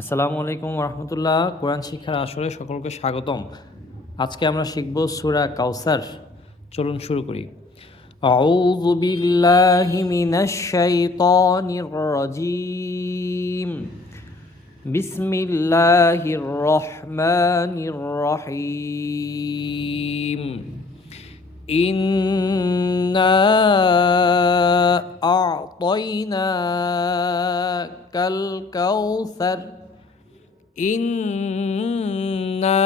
আসসালামু আলাইকুম রহমতুল্লাহ। কোরআন শিক্ষার আসরে সকলকে স্বাগতম। আজকে আমরা শিখব সূরা কাউসার। চলুন শুরু করি। আউযু বিল্লাহি মিনাশ শাইতানির রাজীম। বিসমিল্লাহির রহমানির রহিম। ইন্না আ'তাইনাকাল কাউসার। ইন্না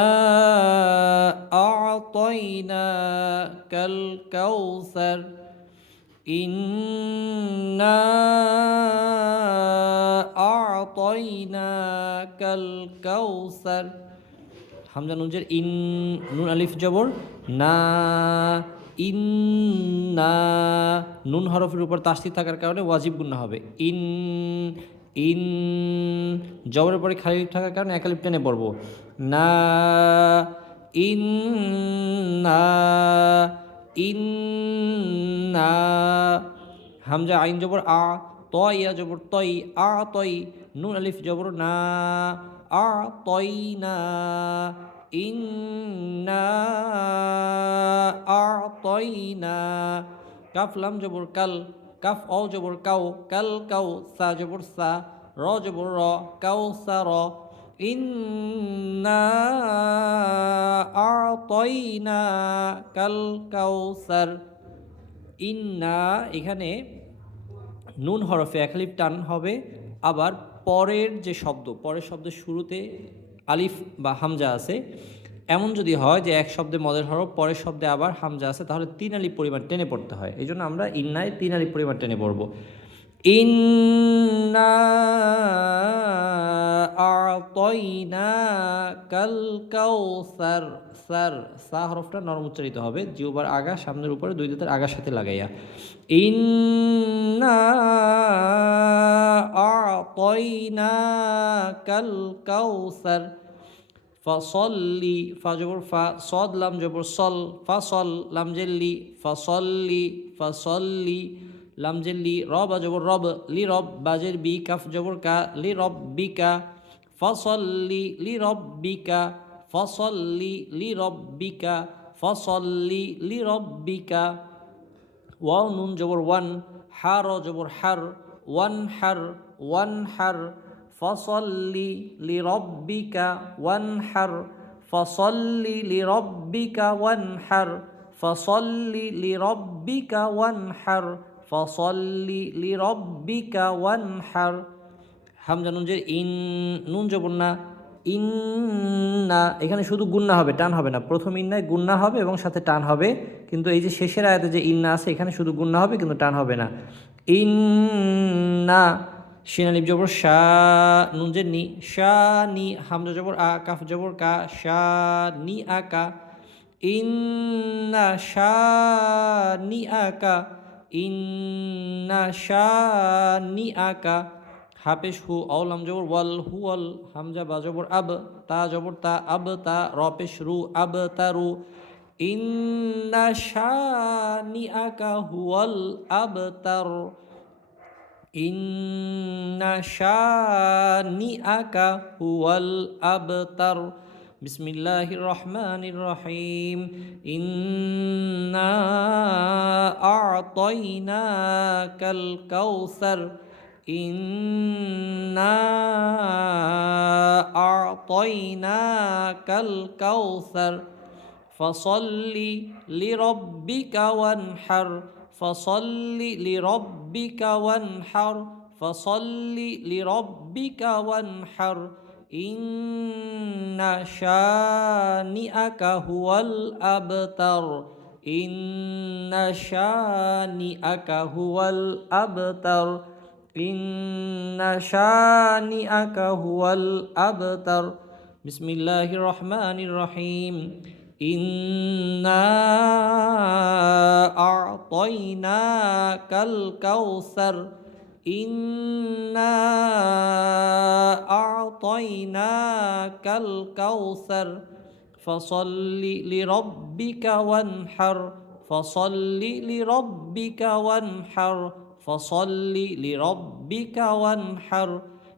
আ'তাইনাকাল কাউসার। ইন্না আ'তাইনাকাল কাউসার। হামজা নুনজের ইন, নুন আলিফ জবর না, ইন্না। নুন হরফের উপর তাসদীদ থাকার কারণে ওয়াজিব গুন্না হবে। ইন ইন জবরের পরে খালি লিফ থাকার কারণে একালিফ টেনে পড়ব। না ইন্না ইন্না। হামজা আইন জবর আ, ত ইয়া জবর তই, আ তই। নুন আলিফ জবর না, আ তই না। ইন্না আ তই না। কাফ লাম জবর কাল, কাফ অ জবর কাউ, কাল কাউ। সা জবর সা, র জবর র, কাউ সা র। ইন্না আ তই না কাল কাউসার। ইন্না এখানে নুন হরফে একালিফ টান হবে। আবার পরের যে শব্দ, পরের শব্দের শুরুতে আলিফ বা হামজা আছে, এমন যদি হয় যে এক শব্দে মদের হরফ, পরের শব্দে আবার হামজা আছে, তাহলে 3 আলিফ পরিমাণ টেনে পড়তে হয়। এই জন্য আমরা ইন্নায় 3 আলিফ পরিমাণ টেনে পড়ব। ইন্না আ'তাইনাকাল কাউসার। সার, সা হরফটা নরম উচ্চারিত হবে, জিহ্বার আগা সামনের উপরে দুই দাঁতের আগার সাথে লাগাইয়া। ইন্না আ'তাইনাকাল কাউসার। ফসল্লি, ফা জবর ফা, সদ লাম জবর সল, ফসল লাম জেল্লি, ফসল্লি ফসল্লি লাম জেল্লি। রব জবর রব, লি রব বাজের বি, কাফ জবর কা, লি রব বিকা। ফসল্লি লি রব বিকা, ফসল্লি লি রব বিকা, ফসল্লি লি রব বিকা। ওয়াও নুন জবর ওয়ান, হার জবর হার, ওয়ান হার ওয়ান হার। ফসল্লি লি রব্বিকা ওয়ান হার, ফসল্লি লি রব্বিকা ওয়ান হার, ফসল্লি লি রব্বিকা ওয়ান হার, ফসল্লি লি রব্বিকা ওয়ান হার। হামজা নুনজের ইন, নুন জবর না, ইন্না। এখানে শুধু গুন্না হবে, টান হবে না। প্রথম ইন্নায় গুন্না হবে এবং সাথে টান হবে, কিন্তু এই যে শেষের আয়াতে যে ইন্না আছে, এখানে শুধু গুন্না হবে কিন্তু টান হবে না। ইন্না। শিন আলিফ জবর শা, নুন যে নি, শা নি। হামজা জবর আ, কাফ জবর কা, শা নি আকা। ইন্না শা নি আকা, ইন্না শা নি আকা। হাফেশ হু, অলাম জবর ওয়াল, হুয়াল। হামজা বা জবর আব, তা জবর তা, আব তা। রপেশ রু, আব তারু। ইন্না শানিআকা হুয়াল আবতার, ইন্না শানিআকা হুয়াল আবতার। বিসমিল্লাহির রহমানির রহিম। ইন্না আ'তাইনাকাল কাউসার। ইন্না আ'তাইনাকাল কাউসার। ফসল্লি লিরব্বিকা ওয়ানহার, ফসল্লি লিরব্বিকা ওয়ানহার, ফসল্লি লিরব্বিকা ওয়ানহার। ইন্না শানিআকা হুয়াল আবতার, ইন্না শানিআকা হুয়াল আবতার, ইন্না শানিআকা হুয়াল আবতার। বিসমিল্লাহির রহমানির রহিম। ইন্না আ'তাইনাকাল কাউসার, ইন্না আ'তাইনাকাল কাউসার। ফসল্লি লিরব্বিকা ওয়ানহার, ফসল্লি লিরব্বিকা ওয়ানহার, ফসল্লি লিরব্বিকা ওয়ানহার।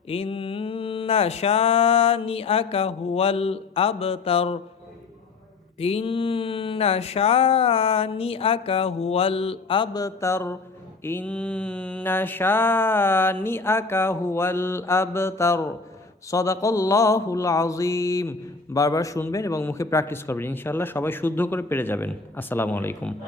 ইন্না শানিআকা হুয়াল আবতার, ইন্না শানিআকা হুয়াল আবতার, ইন্না শানিআকা হুয়াল আবতার। সাদাকাল্লাহুল আযীম। বারবার শুনবেন এবং মুখে প্র্যাকটিস করবেন, ইনশাআল্লাহ সবাই শুদ্ধ করে পেরে যাবেন। আসসালামু আলাইকুম।